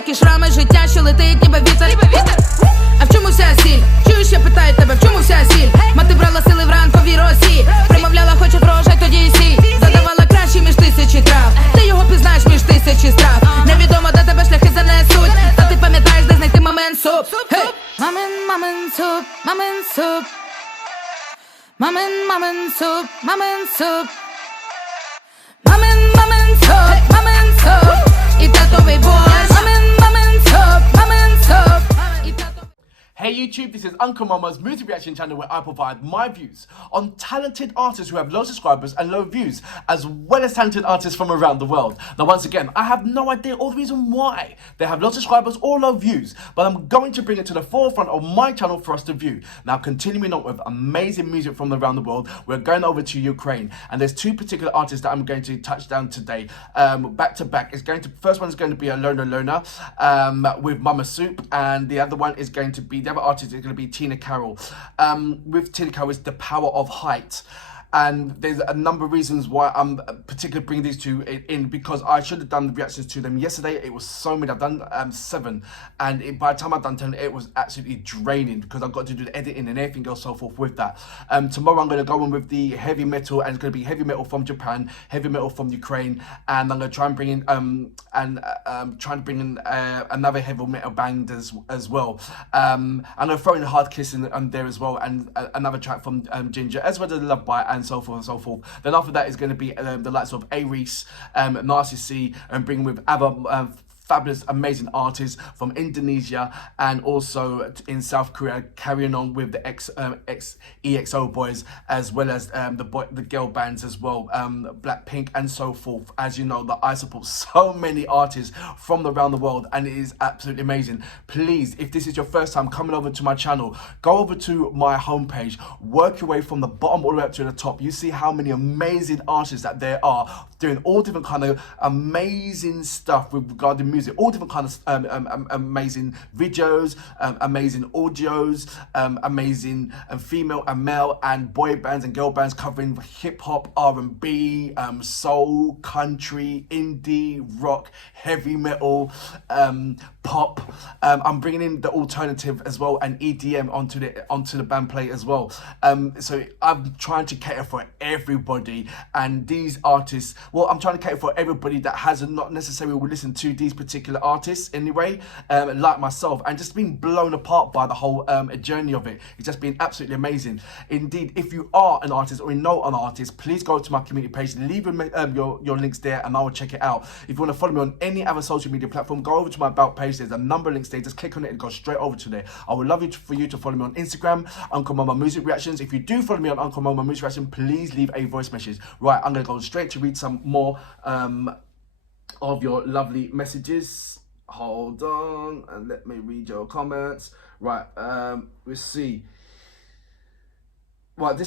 всякі шрами, життя, що летить, ніби вітер. А в чому вся сіль? Чуєш, я питаю тебе, в чому вся сіль? Мати брала сили в ранковій росі, примовляла, хоче врожай, тоді й сій. Задавала кращі між тисячі трав, ти його пізнаєш між тисячі страв. Невідомо, де тебе шляхи занесуть, та ти пам'ятаєш, де знайти мамин суп. Мамин, мамин суп, мамин суп. Мамин, мамин суп, мамин суп. Мамин, мамин суп, мамин суп. І татовий борщ. Мамин, мамин суп, мамин суп. І татовий... Hey YouTube, this is Uncle Mama's music reaction channel where I provide my views on talented artists who have low subscribers and low views, as well as talented artists from around the world. Now once again, I have no idea or the reason why they have low subscribers or low views, but I'm going to bring it to the forefront of my channel for us to view. Now continuing on with amazing music from around the world, we're going over to Ukraine, and there's two particular artists that I'm going to touch down today, back to back. First one is going to be alyona with Mama Soup, and the other one is going to be, the other artist is going to be Tina Carroll. With Tina Carroll is The Power of Height. And there's a number of reasons why I'm particularly bringing these two in, because I should have done the reactions to them yesterday. It was so many. I've done 7, and by the time I've done 10, it was absolutely draining because I've got to do the editing and everything else so forth with that. Tomorrow I'm going to go on with the heavy metal, and it's going to be heavy metal from Japan, heavy metal from Ukraine, and I'm going to try and bring in another heavy metal band as well. I'm going to throw in Hard Kiss in there as well, and another track from Ginger, as well as Love Bite, and so forth and so forth. Then after that is going to be the likes of A-Reese, Nasty C, and bringing with other fabulous, amazing artists from Indonesia and also in South Korea, carrying on with the EXO boys, as well as the girl bands as well, Blackpink and so forth. As you know, that I support so many artists from around the world, and it is absolutely amazing. Please, if this is your first time coming over to my channel, go over to my homepage, work your way from the bottom all the way up to the top. You see how many amazing artists that there are doing all different kind of amazing stuff with regarding music. All different kinds of amazing videos, amazing audios, amazing female and male and boy bands and girl bands covering hip hop, R&B, soul, country, indie, rock, heavy metal, pop. I'm bringing in the alternative as well and EDM onto the band play as well. So I'm trying to cater for everybody, and these artists, well, I'm trying to cater for everybody that hasn't not necessarily listened to these particular artists anyway, like myself, and just being blown apart by the whole journey of it. It's just been absolutely amazing. Indeed, if you are an artist or you know an artist, please go to my community page, leave your links there, and I will check it out. If you want to follow me on any other social media platform, go over to my about page. There's a number of links there. Just click on it and go straight over to there. I would love for you to follow me on Instagram, Uncle Mama Music Reactions. If you do follow me on Uncle Mama Music Reaction, please leave a voice message. Right, I'm going to go straight to read some more of your lovely messages. Hold on, and let me read your comments. Right, let's see. Right,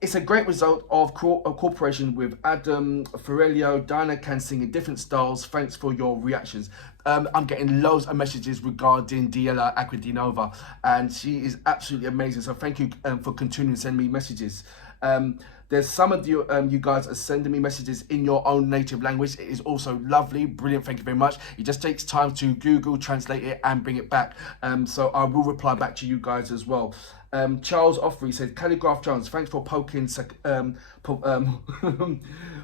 it's a great result of cooperation with Adam Ferrelio. Diana can sing in different styles. Thanks for your reactions. I'm getting loads of messages regarding Diela Aquidinova, and she is absolutely amazing. So thank you for continuing to send me messages. There's some of you guys are sending me messages in your own native language. It is also lovely, brilliant. Thank you very much. It just takes time to Google, translate it, and bring it back. So I will reply back to you guys as well. Charles Offrey said, Calligraph Jones, thanks for poking,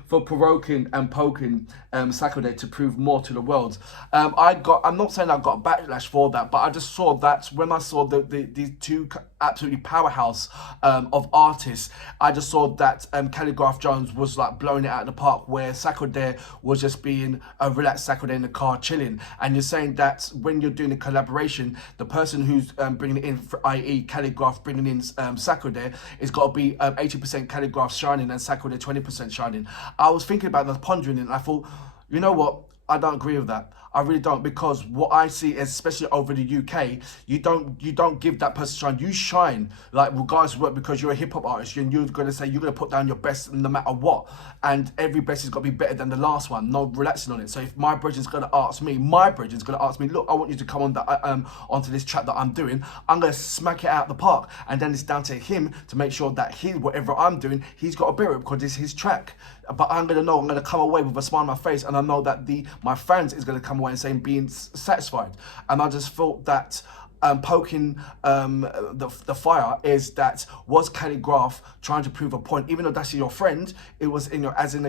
for provoking and poking Sakode to prove more to the world. I'm not saying I got backlash for that, but I just saw that when I saw these two absolutely powerhouse of artists, I just saw that Calligraph Jones was like blowing it out of the park, where Sakode was just being a relaxed Sakode in the car chilling. And you're saying that when you're doing a collaboration, the person who's bringing it in, i.e. Calligraph bringing in Sakode, it's got to be 80% Calligraph shining and Sakode 20% shining. I was thinking about that, pondering it, and I thought, you know what? I don't agree with that. I really don't, because what I see, especially over the UK, you don't give that person shine. You shine, like, regardless of what, because you're a hip hop artist, and you're gonna say you're gonna put down your best no matter what, and every best has got to be better than the last one. No relaxing on it. So if my brethren's gonna ask me, look, I want you to come on that onto this track that I'm doing, I'm gonna smack it out the park, and then it's down to him to make sure that whatever I'm doing, he's got to bear it because it's his track. But I'm gonna come away with a smile on my face, and I know that the my fans is going to come away and saying being satisfied. And I just thought that poking the fire is that was Calligraph trying to prove a point, even though that's your friend, it was in your, as in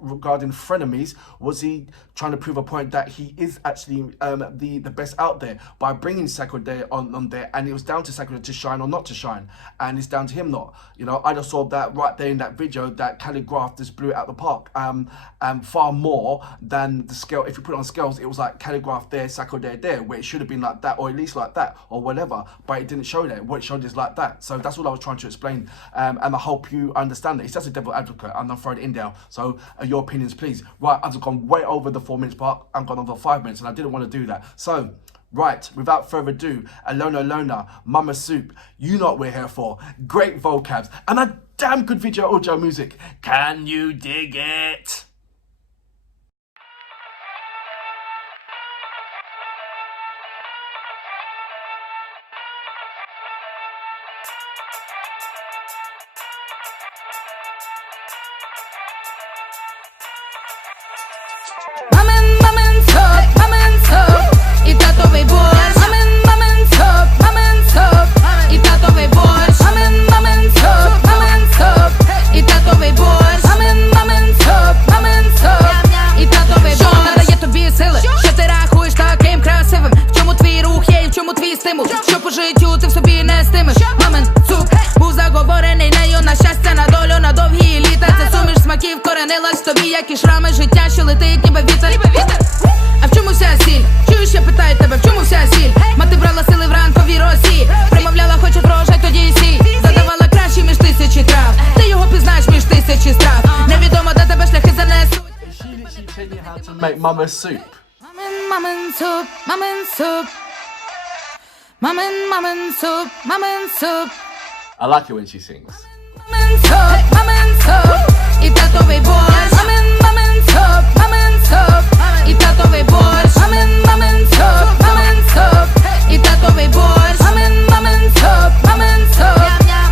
regarding frenemies, was he trying to prove a point that he is actually the best out there by bringing Sakura on there, and it was down to Sakura to shine or not to shine, and it's down to him not. You know, I just saw that right there in that video that Calligraph just blew it out the park, far more than the scale. If you put it on scales, it was like Calligraph there, Sakura there, where it should have been like that, or at least like that, or whatever, but it didn't show that. What it showed is like that. So that's all I was trying to explain, and I hope you understand it. It's just a devil advocate, and I'm throwing it in there. So your opinions, please. Right, I've gone way over the 4 minutes part. I've gone over 5 minutes, and I didn't want to do that. So, right, without further ado, Alyona, Mama Soup, you know what we're here for. Great vocabs, and a damn good video audio music. Can you dig it? Мамин суп, і татовий борщ. Мамин суп, і татовий борщ. Мамин суп, і татовий борщ. Мамин суп, і татовий борщ. Що надає тобі сили? Що ти рахуєш таким красивим? В чому твій рух є і в чому твій стимул? Що по життю ти в собі не стимеш? Мамин суп був заговорений нею на щастя, на долю, на довгі літа. Це суміш смаків коренилась в тобі, як і шрами життя, що летить ніби вітер. А в чому вся сіль? Чуєш, я питаю тебе, в чому вся сіль? Мати брала сили в ранковій росі, примовляла, хочу врожай, тоді й сій. Задавала кращі між тисячі трав, ти його пізнаєш між тисячі страв. Невідомо, де тебе шляхи занесуть. She literally taught you how to make mama soup. Мамин суп, мамин суп. Мамин суп. I like it when she sings. Мамин суп, і татовий борщ. Мамин суп, і татовий борщ. Мамин суп, і татовий борщ. Мамин суп,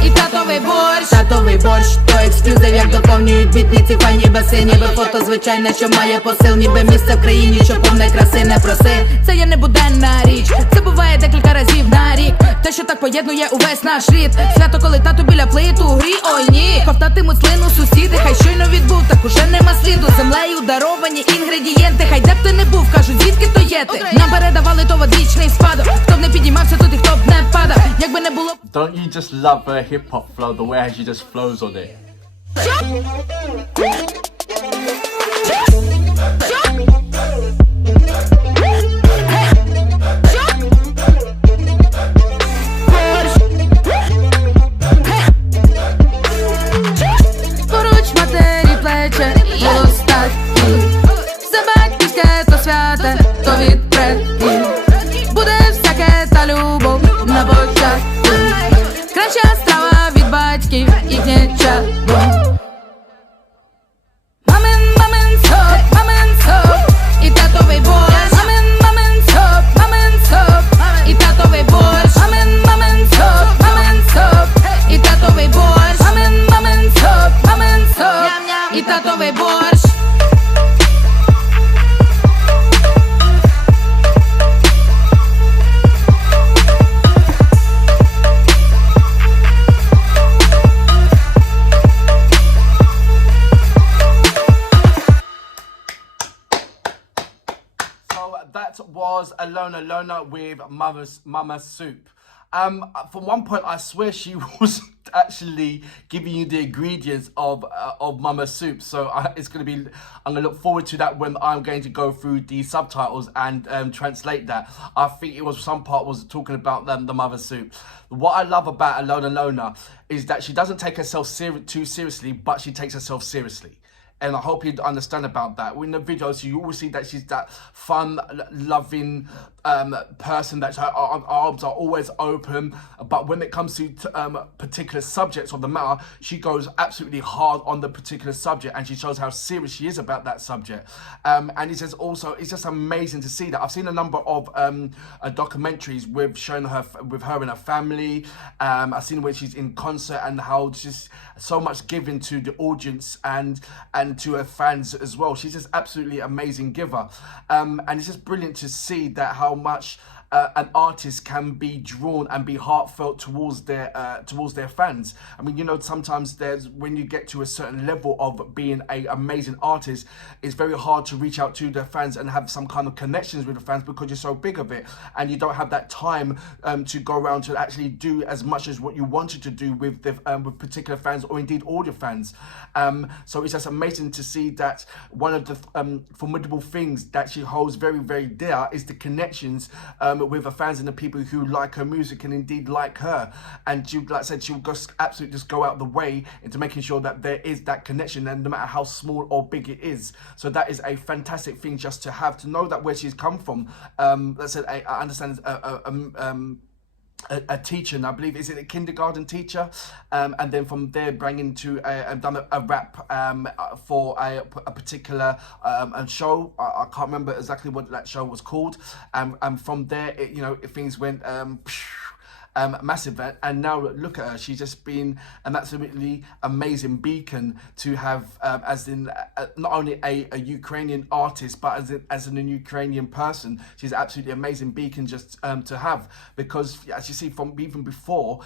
і татовий борщ. Татовий борщ, то ексклюзив, як доповнюють бітниці, файні баси. Ніби фото звичайне, що має посил, ніби місце в країні, що повне краси, не проси. Це є небуденна річ, це буває декілька разів на рік. Те, що так поєднує увесь наш рід. Свято, коли тато біля плиту грі, ой ні. Ковтатимуть слину сусіди, хай щойно відбув, так уже нема сліду. Землею даровані інгредієнти, хай де б ти не був, кажуть, звідки то є ти. Нам передавали то одвічний спадок, хто б не піднімався тут і хто б не падав. Якби не було. Don't you just love her hip-hop flow, the way she just flows on it? Поруч матері плече і остатки. Все батьківське то святе, то від предків. Буде всяке та любов на початку. Краща страва від батьків і дівчатку. Мамин суп, і татовий борщ. Мамин суп, і татовий борщ. Мамин суп, і татовий борщ. Мамин суп, і татовий борщ. That was Alyona with Mama Soup. From one point, I swear she was actually giving you the ingredients of Mama Soup. So it's going to be. I'm going to look forward to that when I'm going to go through the subtitles and translate that. I think it was some part was talking about the Mother Soup. What I love about Alyona is that she doesn't take herself too seriously, but she takes herself seriously. And I hope you understand about that. In the videos, you always see that she's that fun, loving person, that her arms are always open. But when it comes to particular subjects of the matter, she goes absolutely hard on the particular subject, and she shows how serious she is about that subject. And it's just amazing to see that. I've seen a number of documentaries with showing her with her and her family. I've seen when she's in concert and how just so much given to the audience and and to her fans as well. She's just absolutely amazing giver, and it's just brilliant to see that how much an artist can be drawn and be heartfelt towards their fans. I mean, you know, sometimes when you get to a certain level of being an amazing artist, it's very hard to reach out to the fans and have some kind of connections with the fans because you're so big of it, and you don't have that time to go around to actually do as much as what you wanted to do with with particular fans, or indeed all your fans. So it's just amazing to see that one of the formidable things that she holds very, very dear is the connections with her fans and the people who like her music and indeed like her. And she, like I said, she'll absolutely just go out the way into making sure that there is that connection, and no matter how small or big it is. So that is a fantastic thing just to have, to know that where she's come from. Like I said, I understand a teacher, and I believe, is it a kindergarten teacher, and then from there bringing to done a rap for a particular show. I can't remember exactly what that show was called, and from there you know, things went massive, and now look at her. She's just been an absolutely amazing beacon to have, as in not only a Ukrainian artist, but as an Ukrainian person. She's absolutely amazing beacon just to have, because as you see from even before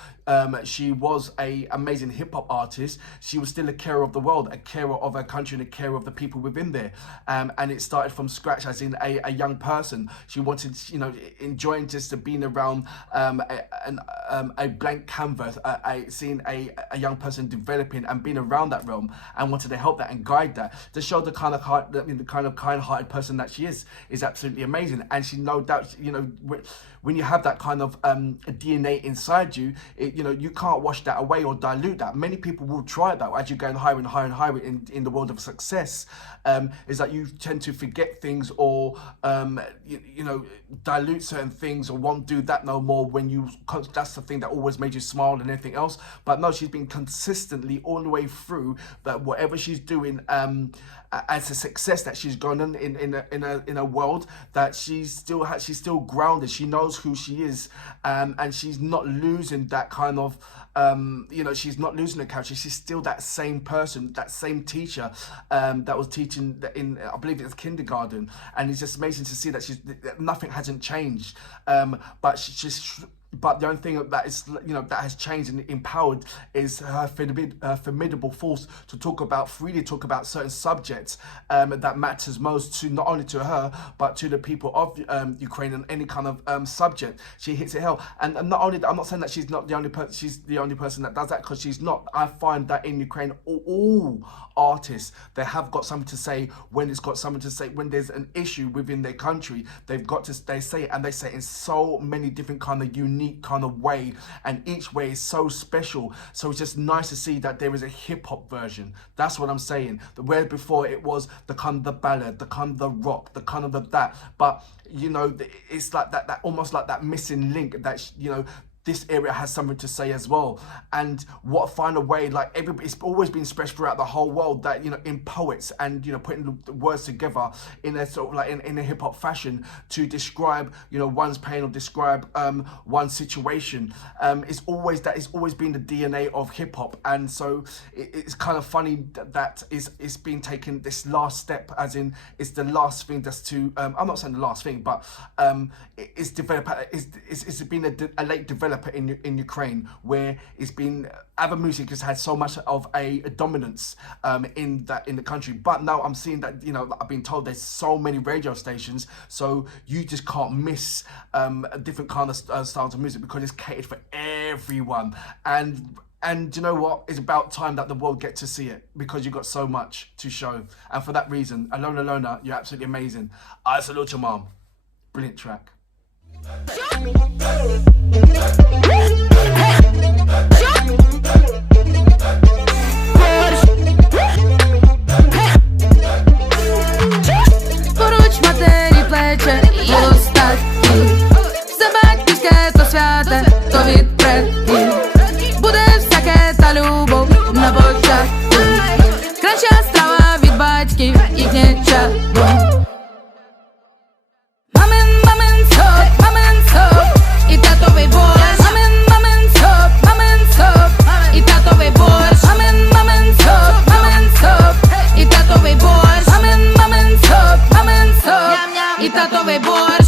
she was a amazing hip-hop artist, she was still a carer of the world, a carer of her country, and a carer of the people within there, and it started from scratch as in a young person. She wanted, you know, enjoying just to being around a blank canvas, seeing a young person developing and being around that realm, and wanted to help that and guide that, to show the kind of kind-hearted person that she is absolutely amazing. And she, no doubt, you know, when you have that kind of DNA inside you, you know, you can't wash that away or dilute that. Many people will try that as you're going higher and higher and higher in the world of success, is that you tend to forget things, or you know, dilute certain things, or won't do that no more when you, that's the thing that always made you smile and everything else. But no, she's been consistently all the way through that whatever she's doing, as a success that she's gone in a world, that she's still grounded. She knows who she is, and she's not losing that kind of you know, she's not losing the character. She's still that same person, that same teacher that was teaching in, I believe it was kindergarten, and it's just amazing to see that nothing hasn't changed, but the only thing that is, you know, that has changed and empowered is her formidable force to freely talk about certain subjects that matters most to, not only to her, but to the people of Ukraine, and any kind of subject. She hits it hell. And not only that, I'm not saying that she's not the only person, she's the only person that does that, because she's not. I find that in Ukraine, all artists, they have got something to say when it's got something to say. When there's an issue within their country, they say it, and they say it in so many different kind of unique kind of way, and each way is so special. So it's just nice to see that there is a hip-hop version. That's what I'm saying. Where before it was the kind of the ballad, the kind of the rock, the kind of the that, but you know, it's like that almost like that missing link that, you know, this area has something to say as well. And what find a way, like it's always been spread throughout the whole world, that, you know, in poets and, you know, putting the words together in a sort of like in a hip-hop fashion to describe, you know, one's pain or describe one's situation. It's always been the DNA of hip-hop. And so it's kind of funny that it's been taken this last step, as in it's the last thing that's to I'm not saying the last thing, but it's been a late development in Ukraine, where it's been, other music has had so much of a dominance in the country. But now I'm seeing that, you know, I've been told there's so many radio stations, so you just can't miss a different kind of styles of music, because it's catered for everyone. And you know what? It's about time that the world get to see it, because you've got so much to show. And for that reason, Alyona, you're absolutely amazing. I salute your mom. Brilliant track. Поруч матері плече і остатки, все батьківське то святе, то від предків. Буде всяке та любов на початку, краща страва від батьків, їхнє чадо. Мамин соп, і татовий борщ. Мамин соп, і татовий борщ. і татовий борщ.